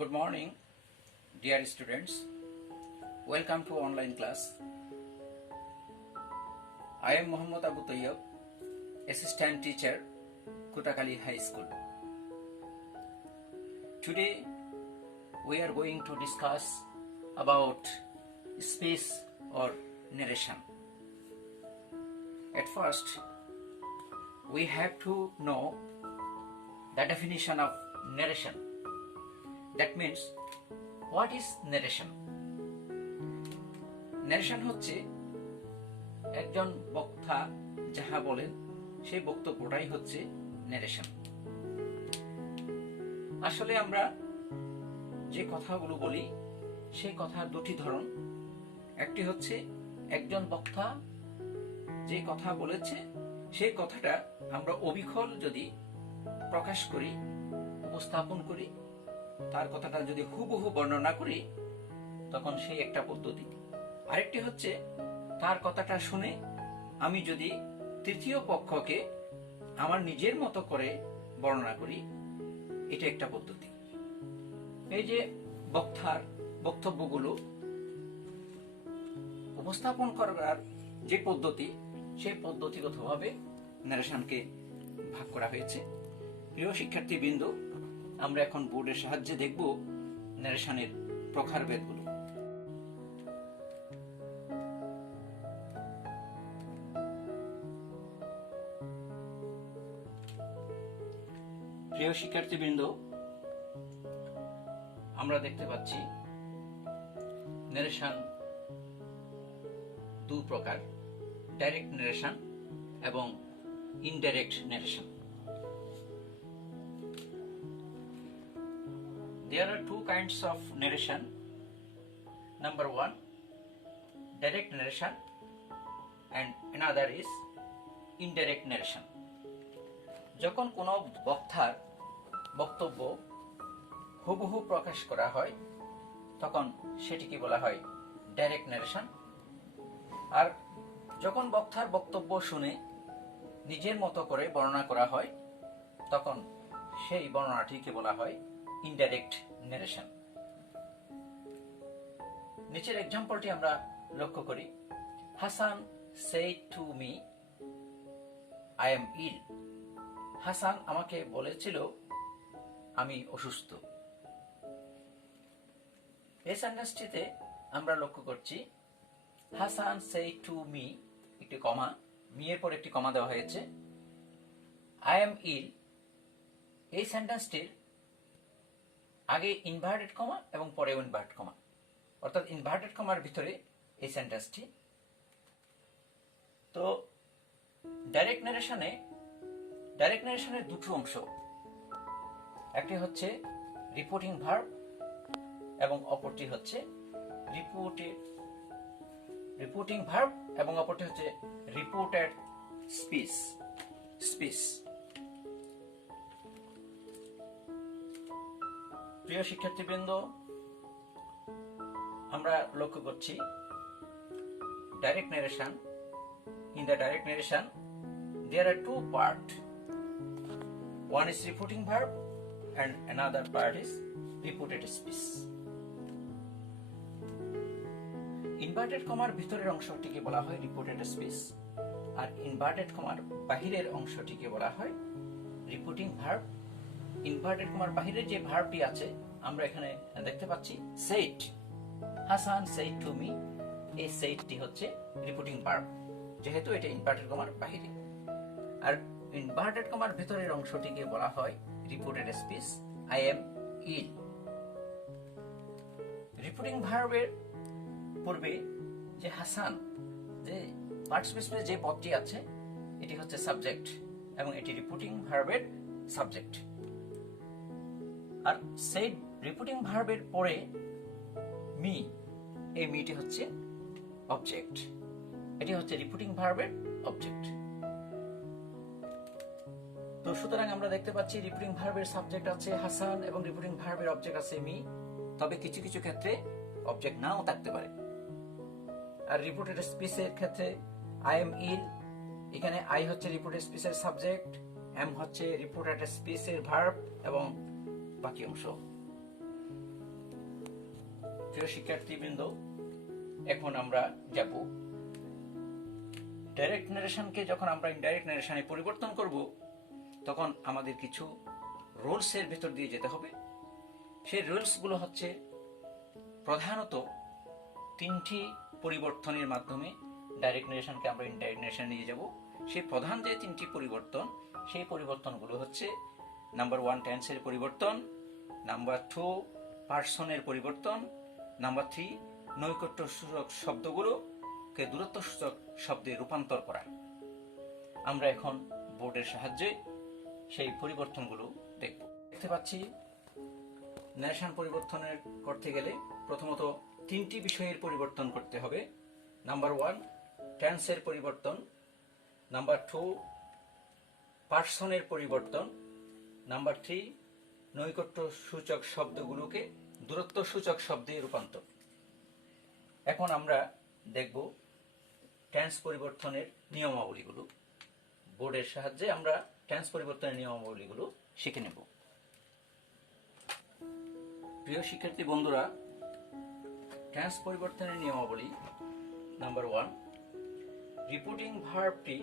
Good morning, dear students. Welcome to online class. I am Muhammad Abu Tayyab, Assistant Teacher, Kutakali High School. Today, we are going to discuss about speech or narration. At first, we have to know the definition of narration. That means, what is narration? Narration হচ্ছে একজন বক্তা যাহা বলেন সেই বক্তব্যটাই হচ্ছে narration. আসলে আমরা যে কথাগুলো বলি সেই কথার দুটি ধরন। একটি হচ্ছে একজন বক্তা যে কথা বলেছে সেই কথাটা আমরা অবিকল যদি প্রকাশ করি, উপস্থাপন করি, তার কথাটা যদি হুবহু বর্ণনা করি তখন সেই একটা পদ্ধতি। আরেকটি হচ্ছে তার কথাটা শুনে আমি যদি তৃতীয় পক্ষকে আমার নিজের মতো করে বর্ণনা করি, এটা একটা পদ্ধতি। এই যে বক্তার বক্তব্যগুলো উপস্থাপন করার যে পদ্ধতি, সেই পদ্ধতিগতভাবে ন্যারেশনকে ভাগ করা হয়েছে। প্রিয় শিক্ষার্থীবৃন্দ, আমরা এখন বোর্ডের সাহায্যে দেখব ন্যারেশনের প্রকারভেদগুলো। প্রিয় শিক্ষার্থীবৃন্দ, আমরা দেখতে পাচ্ছি ন্যারেশন দু প্রকার, ডাইরেক্ট ন্যারেশন এবং indirect narration. There are two kinds of narration. Number one, direct narration, and another is indirect narration. যখন কোনো বক্তার বক্তব্য হুবহু প্রকাশ করা হয় তখন সেটিকে বলা হয় ডাইরেক্ট ন্যারেশন। আর যখন বক্তার বক্তব্য শুনে নিজের মতো করে বর্ণনা করা হয় তখন সেই বর্ণনাটিকে বলা হয় ইনডাইরেক্ট ন্যারেশন। নিচের এক্সাম্পলটি আমরা লক্ষ্য করি। Hasan said to me, I am ill. Hasan আমাকে বলেছিল আমি অসুস্থ। এই সেন্টেন্সটিতে আমরা লক্ষ্য করছি হাসান said to me, একটি কমা, মি এর পর একটি কমা দেওয়া হয়েছে। I am ill এই সেন্টেন্সটির আগে ইনভার্টেড কমা এবং পরে ইনভার্ট কমা, অর্থাৎ ইনভার্টেড কমার ভিতরে এই সেন্টেন্সটি। তো ডাইরেক্ট ন্যারেশনের দুটো অংশ, একটি হচ্ছে রিপোর্টিং ভার্ব এবং অপরটি হচ্ছে রিপোর্টিং ভার্ব এবং অপরটি হচ্ছে রিপোর্টেড স্পিচ। প্রিয় শিক্ষার্থীবৃন্দ, আমরা লক্ষ্য করছি direct narration. In the direct narration, there are two parts. One is reporting verb and another part is reported speech. Inverted কমার ভিতরের অংশটিকে বলা হয় রিপোর্টেড স্পিচ, আর ইনভার্টেড কমার বাহিরের অংশটিকে বলা হয় রিপোর্টিং ভার্ব। ইনভার্টেড কমার বাহিরে যে ভার্বটি আছে আমরা এখানে দেখতে পাচ্ছি said, Hasan said to me, এই saidটি হচ্ছে রিপোর্টিং ভার্ব, যেহেতু এটা ইনভার্টেড কমার বাহিরে। আর ইনভার্টেড কমার ভেতরের অংশটিকে বলা হয় reported speech, I am ill। Reporting ভার্বের পূর্বে যে হাসান, যে পার্টিসিপেন্টে যে পদটি আছে এটি হচ্ছে সাবজেক্ট এবং এটি রিপোর্টিং ভার্বের সাবজেক্ট। আর সেই রিপোর্টিং ভার্বের পরে মি, এই মিটি হচ্ছে অবজেক্ট, এটি হচ্ছে রিপোর্টিং ভার্বের অবজেক্ট। তো সুতরাং আমরা দেখতে পাচ্ছি রিপোর্টিং ভার্বের সাবজেক্ট আছে হাসান এবং রিপোর্টিং ভার্বের অবজেক্ট আছে মি, তবে কিছু কিছু ক্ষেত্রে অবজেক্ট নাও থাকতে পারে। আর রিপোর্টেড স্পিচের ক্ষেত্রে আই এম ইল, এখানে আই হচ্ছে রিপোর্টেড স্পিচের সাবজেক্ট, এম হচ্ছে রিপোর্টেড স্পিচের ভার্ব এবং বাকি অংশ। প্রিয় শিক্ষার্থীবৃন্দ, এখন আমরা যাব ডাইরেক্ট নারেশনকে যখন আমরা ইনডাইরেক্ট নারেশনে পরিবর্তন করব, তখন আমাদের কিছু রুলসের ভেতর দিয়ে যেতে হবে। সেই রুলসগুলো হচ্ছে প্রধানত 3টি পরিবর্তনের মাধ্যমে ডাইরেক্ট নারেশনকে আমরা ইনডাইরেক্ট নারেশনে নিয়ে যাব। সেই প্রধান যে 3টি পরিবর্তন, সেই পরিবর্তনগুলো হচ্ছে নাম্বার 1 টেন্সের পরিবর্তন, নাম্বার 2 পার্সনের পরিবর্তন, নাম্বার 3 নৈকট্য সূচক শব্দগুলোকে দূরত্ব সূচক শব্দে রূপান্তর করা। আমরা এখন বোর্ডের সাহায্যে সেই পরিবর্তনগুলো দেখব। দেখতে পাচ্ছি নারেশন পরিবর্তনের করতে গেলে প্রথমত 3টি বিষয়ের পরিবর্তন করতে হবে। নাম্বার 1 টেন্সের পরিবর্তন, নাম্বার 2 পার্সনের পরিবর্তন, নাম্বার 3 নৈকট্য সূচক শব্দগুলোকে দূরত্ব সূচক শব্দে রূপান্তর। এখন আমরা দেখব টেন্স পরিবর্তনের নিয়মাবলীগুলো। বোর্ডের সাহায্যে আমরা টেন্স পরিবর্তনের নিয়মাবলীগুলো শিখে নেব। প্রিয় শিক্ষার্থী বন্ধুরা, টেন্স পরিবর্তনের নিয়মাবলী। নাম্বার 1, রিপিটিং ভার্বটি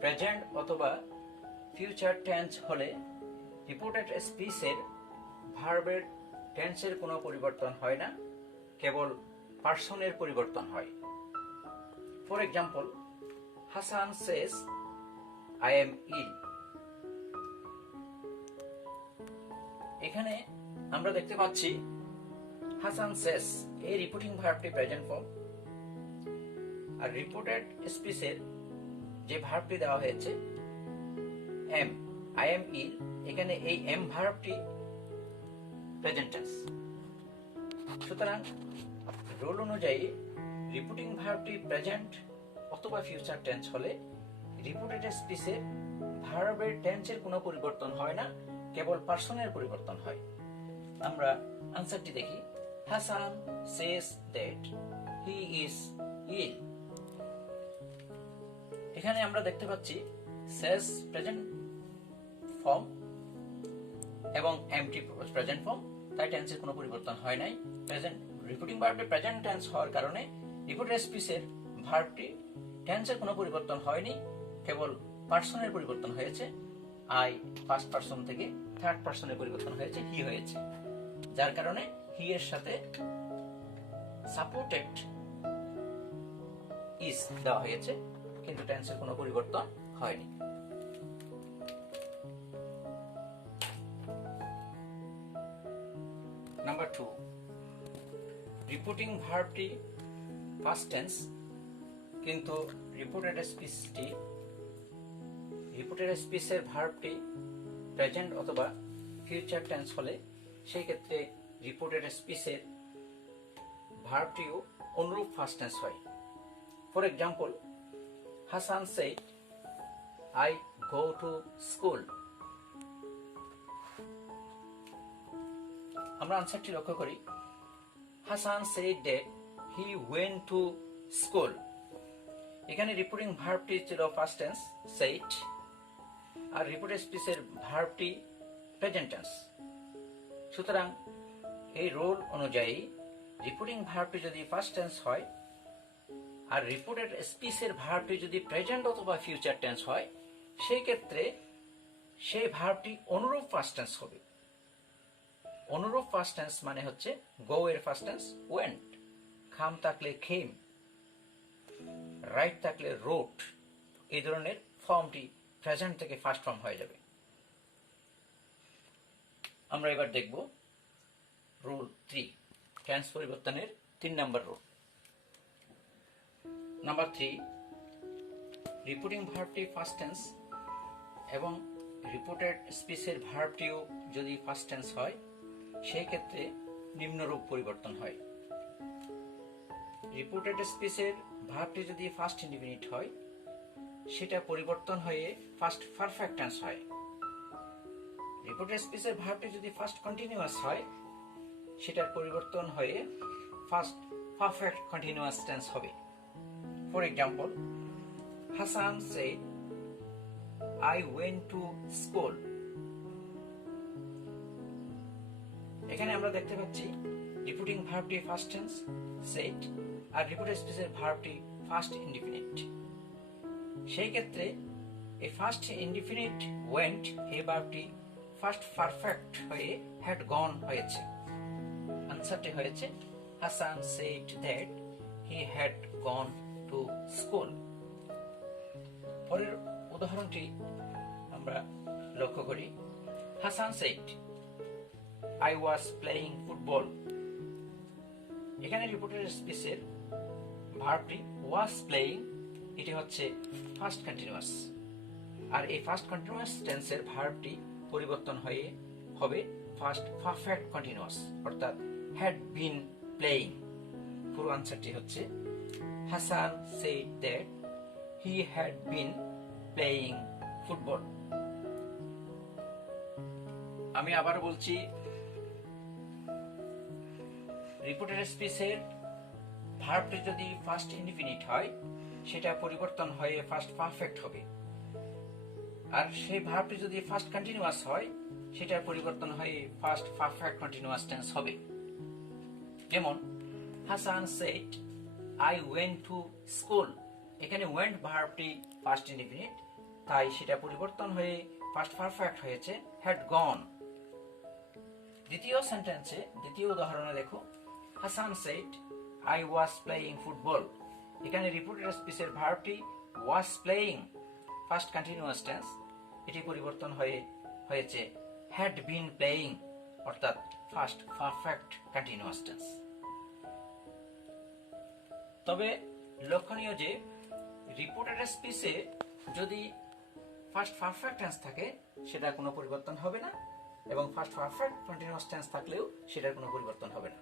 প্রেজেন্ট অথবা ফিউচার টেন্স হলে রিপিটেড স্পিচের ভার্বের টেন্সের কোনো পরিবর্তন হয় না, কেবল পার্সনের পরিবর্তন হয়। For example, Hasan says I am ill. এখানে আমরা দেখতে পাচ্ছি হাসান সেজ এই রিপিটিং ভার্বটি প্রেজেন্ট ফর্ম, আর রিপিটেড স্পিচের যে ভার্বটি দেওয়া হয়েছে এম, আই এম ইল, এখানে এই এম ভার্বটি প্রেজেন্ট টেন্স। সুতরাং রুল অনুযায়ী রিপিটিং ভার্বটি প্রেজেন্ট অথবা ফিউচার টেন্স হলে রিপিটেড স্পিচে ভার্বের টেন্সের কোনো পরিবর্তন হয় না, কেবল পার্সনের পরিবর্তন হয়। আমরা আনসারটি দেখি। Hasan says that he is ill. এখানে আমরা দেখতে পাচ্ছি সেজ প্রেজেন্ট ফর্ম এবং এমটি প্রেজেন্ট ফর্ম, তাই টেন্সের কোনো পরিবর্তন হয় নাই। প্রেজেন্ট রিপিটিং ভার্বটি প্রেজেন্ট টেন্স হওয়ার কারণে রিপিটেড স্পিচের ভার্বটি টেন্সের কোনো পরিবর্তন হয়নি, কেবল পার্সনের পরিবর্তন হয়েছে। আই ফার্স্ট পার্সন থেকে থার্ড পার্সনের পরিবর্তন হয়েছে, হি হয়েছে, যার কারণে হি এর সাথে সাপোর্টেড ইজ দেওয়া হয়েছে, কিন্তু টেন্সের কোনো পরিবর্তন হয়নি। নাম্বার 2, রিপিটিং ভার্বটি পাস্ট টেন্স, কিন্তু রিপিটেড স্পিচের ভার্বটি প্রেজেন্ট অথবা ফিউচার টেন্স হলে সেই ক্ষেত্রে রিপিটেড স্পিচের ভার্বটিও অনুরূপ ফার্স্ট টেন্স হয়। For example, Hasan said I go to school. আমরা আনসারটি লক্ষ্য করি। Hasan said that he went to school. এখানে রিপিটিং ভার্বটি ছিল ফার্স্ট টেন্স সেড, আর রিপিটেড স্পিচের ভার্বটি প্রেজেন্ট টেন্স। সুতরাং এই রুল অনুযায়ী রিপিটিং ভার্বটি যদি ফার্স্ট টেন্স হয় আর রিপিটেড স্পিচের ভার্বটি যদি প্রেজেন্ট অথবা ফিউচার টেন্স হয়, সেই ক্ষেত্রে সেই ভার্বটি অনুরূপ ফার্স্ট টেন্স হবে। অনুরূপ ফার্স্ট টেন্স মানে হচ্ছে গো এর ফার্স্ট টেন্স ওয়েন্ট, খাম থাকলে খেম, রাইট থাকলে রোট। এই ধরনের ফর্মটি প্রেজেন্ট থেকে ফার্স্ট ফর্ম হয়ে যাবে। আমরা এবার দেখব রুল 3, টেন্স পরিবর্তনের 3 নম্বর রুল। নাম্বার 3, রিপিটিং ভার্বটি ফার্স্ট টেন্স এবং রিপিটেড স্পিচের ভার্বটিও যদি ফার্স্ট টেন্স হয়, সেই ক্ষেত্রে নিম্নরূপ পরিবর্তন হয়। রিপিটেড স্পিচের ভার্বটি যদি ফার্স্ট ইনডিফিনিট হয়, সেটা পরিবর্তন হয়ে ফার্স্ট পারফেক্ট টেন্স হয়। রিপিটেড স্পিচের ভার্বটি যদি ফার্স্ট কন্টিনিউয়াস হয়, সেটার পরিবর্তন হয়ে ফার্স্ট পারফেক্ট কন্টিনিউয়াস টেন্স হবে। For example, Hasan said I went to school. এখানে আমরা দেখতে পাচ্ছি রিপিটিং ভার্বটি ফার্স্ট টেন্স সেড আর রিপিটেড স্পিচের ভার্বটি ফার্স্ট ইনডিফিনিট। সেই ক্ষেত্রে এই ফার্স্ট ইনডিফিনিট ওয়েন্ট এই ভার্বটি ফার্স্ট পারফেক্ট হয়ে হ্যাড গন হয়েছে। আনসারটি হয়েছে Hasan said that he had gone to school। পরের উদাহরণটি আমরা লক্ষ্য করি। Hasan said I was playing football। এখানে রিপিটেড স্পিচের ভার্বটি was playing এটি হচ্ছে ফার্স্ট কন্টিনিউয়াস, আর এই ফার্স্ট কন্টিনিউয়াস টেন্সের ভার্বটি পরিবর্তন হয়ে হবে ফার্স্ট পারফেক্ট কন্টিনিউয়াস অর্থাৎ had been playing। পুরো আনসারটি হচ্ছে Hasan said that he had been playing football। আমি আবার বলছি, রিপিটেড স্পিচের ভার্বটি যদি ফার্স্ট ইনডিফিনিট হয় সেটা পরিবর্তন হয়ে ফার্স্ট পারফেক্ট হবে, আর সেই ভার্বটি যদি ফার্স্ট কন্টিনিউয়াস হয় সেটার পরিবর্তন হয়ে ফার্স্ট পারফেক্ট কন্টিনিউয়াস টেন্স হবে। যেমন Hasan said I went to school। এখানে went ভার্বটি ফার্স্ট ইনডিফিনিট, তাই সেটা পরিবর্তন হয়ে ফার্স্ট পারফেক্ট হয়েছে had gone। দ্বিতীয় সেন্টেন্সে দ্বিতীয় উদাহরণে দেখো, Hasan said I was playing football। এখানে রিপিটেড স্পিচের ভার্বটি was playing first continuous tense, এটি পরিবর্তন হয়েছে had been playing অর্থাৎ ফার্স্ট পারফেক্ট কন্টিনিউয়াস টেন্স। তবে লক্ষণীয় যে রিপিটেড স্পিচে যদি ফার্স্ট পারফেক্ট টেন্স থাকে সেটা কোনো পরিবর্তন হবে না, এবং ফার্স্ট পারফেক্ট কন্টিনিউয়াস টেন্স থাকলেও সেটার কোনো পরিবর্তন হবে না।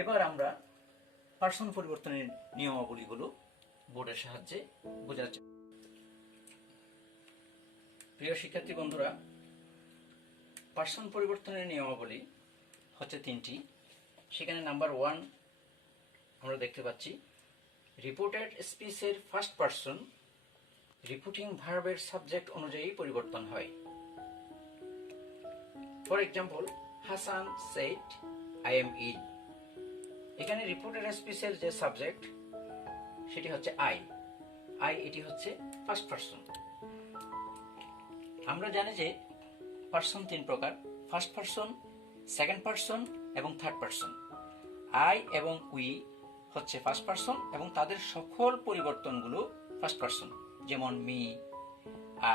এবার আমরা পার্সন পরিবর্তনের নিয়মাবলীগুলো বোর্ডের সাহায্যে বোঝার চেষ্টা। প্রিয় শিক্ষার্থী বন্ধুরা, পার্সন পরিবর্তনের নিয়মাবলী হচ্ছে তিনটি। সেখানে নাম্বার 1 আমরা দেখতে পাচ্ছি রিপিটেড স্পিচের ফার্স্ট পার্সন রিপিটিং ভার্বের সাবজেক্ট অনুযায়ী পরিবর্তন হয়। For example, Hasan said I am ill। এখানে রিপিটেড স্পিচের যে সাবজেক্ট সেটি হচ্ছে I এটি হচ্ছে ফার্স্ট পার্সন। আমরা জানি যে পার্সন তিন প্রকার, ফার্স্ট পার্সন, সেকেন্ড পার্সন এবং থার্ড পার্সন। I এবং উই হচ্ছে ফার্স্ট পার্সন এবং তাদের সকল পরিবর্তনগুলো ফার্স্ট পার্সন, যেমন মি,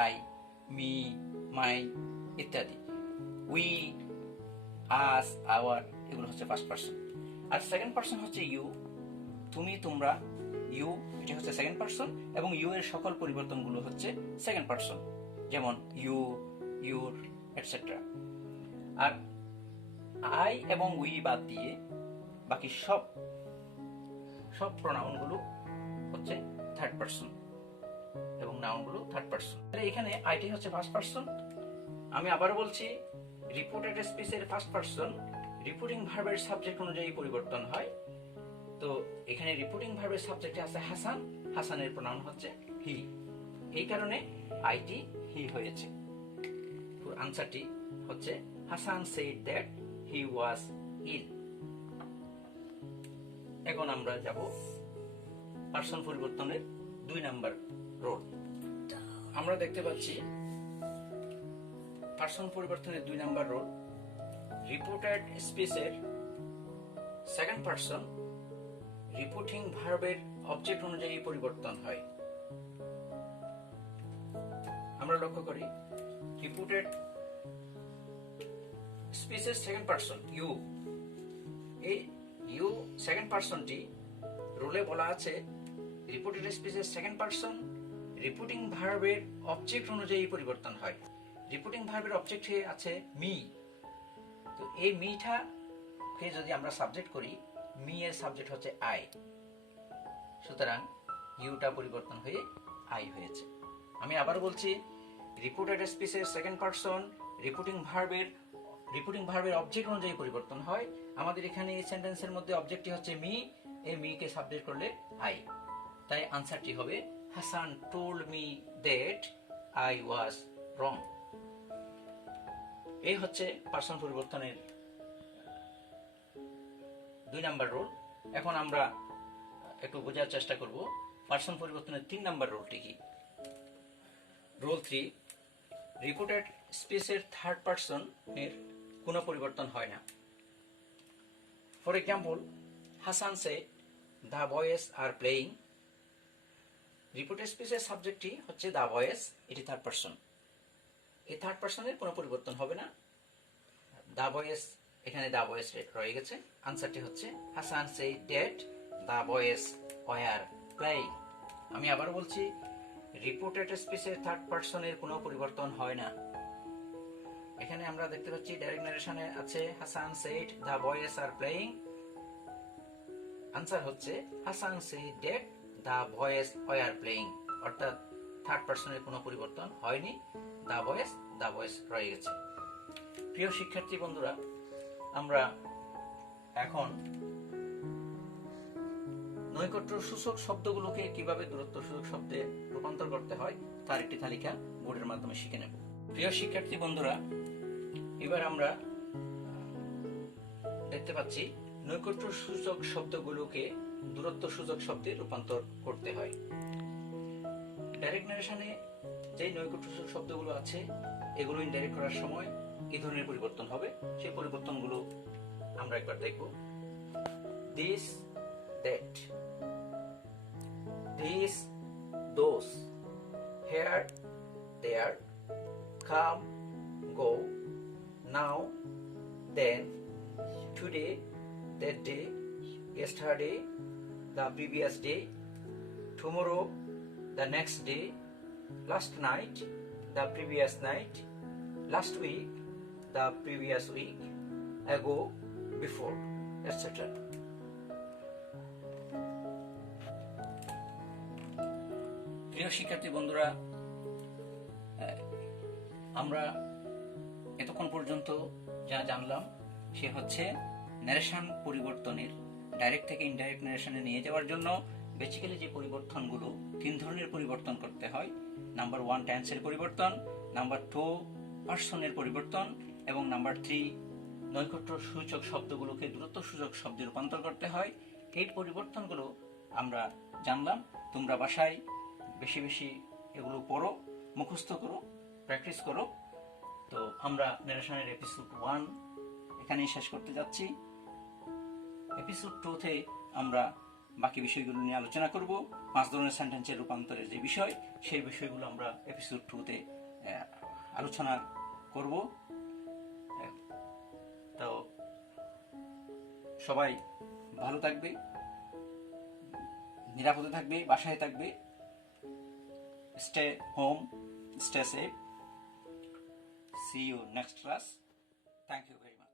আই, মি, মাই ইত্যাদি। উই, আস, আওয়ার এগুলো হচ্ছে ফার্স্ট পার্সন। আর সেকেন্ড পার্সন হচ্ছে ইউ, তুমি, তোমরা, ইউ এটি হচ্ছে সেকেন্ড পার্সন এবং ইউ এর সকল পরিবর্তনগুলো হচ্ছে সেকেন্ড পার্সন, যেমন ইউ, ইউর এটসেট্রা। আর আই এবং উই বাদ দিয়ে বাকি সব প্রোনাউনগুলো হচ্ছে থার্ড পার্সন এবং নাউনগুলো থার্ড পার্সন। এখানে আইটি হচ্ছে ফার্স্ট পার্সন। আমি আবার বলছি, রিপিটেড স্পিচের ফার্স্ট পার্সন রিপিটিং ভার্বের সাবজেক্ট অনুযায়ী পরিবর্তন হয়। তো এখানে রিপিটিং ভার্বের সাবজেক্টে আছে হাসান, হাসানের প্রোনাউন হচ্ছে হি, এই কারণে আইটি হি হয়েছে। আনসারটি হচ্ছে Hasan said that he was ill। এখন আমরা যাব পার্সন পরিবর্তনের 2 নাম্বার রোল। আমরা দেখতে পাচ্ছি পার্সন পরিবর্তনের 2 নাম্বার রোল, রিপিটেড স্পিচের সেকেন্ড পার্সন রিপিটিং ভার্বের অবজেক্ট অনুযায়ী পরিবর্তন হয়। আমরা লক্ষ্য করি রিপিটেড স্পিচের সেকেন্ড পার্সন ইউ, এই ইউ সেকেন্ড পার্সনটি রুলে বলা আছে রিপিটেড স্পিচের সেকেন্ড পার্সন রিপিটিং ভার্বের অবজেক্ট অনুযায়ী পরিবর্তন হয়। রিপিটিং ভার্বের অবজেক্টে আছে মি, তো এই মিটাকে যদি আমরা সাবজেক্ট করি, মি এর সাবজেক্ট হচ্ছে আই, সুতরাং ইউটা পরিবর্তন হয়ে আই হয়েছে। আমি আবার বলছি, রিপিটেড স্পিচের সেকেন্ড পার্সন রিপিটিং ভার্বের অবজেক্ট অনুযায়ী পরিবর্তন হয়। আমাদের এখানে এই সেন্টেন্সের মধ্যে অবজেক্টটি হচ্ছে মি, এই মি কে সাবজেক্ট করলে আই, তাই আনসারটি হবে Hasan told me that I was wrong। এই হচ্ছে পার্সন পরিবর্তনের 2 নাম্বার রুল। এখন আমরা একটু বোঝার চেষ্টা করব পার্সন পরিবর্তনের 3 নাম্বার রুলটি কি। রুল 3, রিপোর্টেড স্পেসের থার্ড পার্সন এর কোনো পরিবর্তন হয় না। For example, Hasan said the boys are playing। Reported স্পেসের সাবজেক্টটি হচ্ছে দ্য বয়েজ, এটি থার্ড পার্সন। এই থার্ড পার্সনের কোনো পরিবর্তন হবে না। দ্য বয়েজ, এখানে দ্য বয়েজ রয়ে গেছে। আনসারটি হচ্ছে Hasan said that the boys were playing। আমি আবার বলছি, রিপোর্টেড স্পেসের থার্ড পার্সনের কোনো পরিবর্তন হয় না। এখানে আমরা দেখতে পাচ্ছি ডাইরেক্ট নারেশনে আছে Hasan said the boys are playing। Answer হচ্ছে Hasan said that the boys were playing, অর্থাৎ থার্ড পার্সনের কোনো পরিবর্তন হয়নি। the boys রয়ে গেছে। প্রিয় শিক্ষার্থী বন্ধুরা, আমরা এখন নৈকট্য সূচক শব্দগুলোকে কিভাবে দূরত্ব সূচক শব্দে রূপান্তর করতে হয় তার একটি তালিকা বোর্ডের মাধ্যমে শিখে নেব। প্রিয় শিক্ষার্থী বন্ধুরা, এবার আমরা দেখতে পাচ্ছি নৈকট্য সূচক শব্দগুলোকে দূরত্ব সূচক শব্দে রূপান্তর করতে হয়। ডাইরেক্ট নারেশনে যে নৈকট্য সূচক শব্দগুলো আছে এগুলো ইনডাইরেক্ট করার সময় এই ধরনের পরিবর্তন হবে। সেই পরিবর্তনগুলো আমরা একবার দেখব। This, that, this, those, here, there, come, go, now, then, today, that day, yesterday, the previous day, tomorrow, the next day, last night, the previous night, last week, the previous week, ago, before, etc. প্রিয় শিক্ষার্থী বন্ধুরা, আমরা এতক্ষণ পর্যন্ত যা জানলাম সে হচ্ছে narration পরিবর্তনের ডাইরেক্ট থেকে ইনডাইরেক্ট ন্যারেশনে নিয়ে যাওয়ার জন্য বেসিক্যালি যে পরিবর্তনগুলো 3 ধরনের পরিবর্তন করতে হয়। নাম্বার 1 টেন্সের পরিবর্তন, নাম্বার 2 পার্সনের পরিবর্তন এবং নাম্বার 3 নৈকট্য সূচক শব্দগুলোকে দূরত্ব সূচক শব্দে রূপান্তর করতে হয়। এই পরিবর্তনগুলো আমরা জানলাম। তোমরা বাসায় বেশি বেশি এগুলো পড়ো, মুখস্থ করো, প্র্যাকটিস করো। তো আমরা ন্যারেশনের এপিসোড 1 এখানেই শেষ করতে যাচ্ছি। এপিসোড 2-তে আমরা বাকি বিষয়গুলো নিয়ে আলোচনা করব। 5 ধরনের সেন্টেন্সের রূপান্তরের যে বিষয়, সেই বিষয়গুলো আমরা এপিসোড 2-তে আলোচনা করব। তো সবাই ভালো থাকবে, নিরাপদে থাকবে, বাসায় থাকবে। Stay home, stay safe. See you next class. Thank you very much.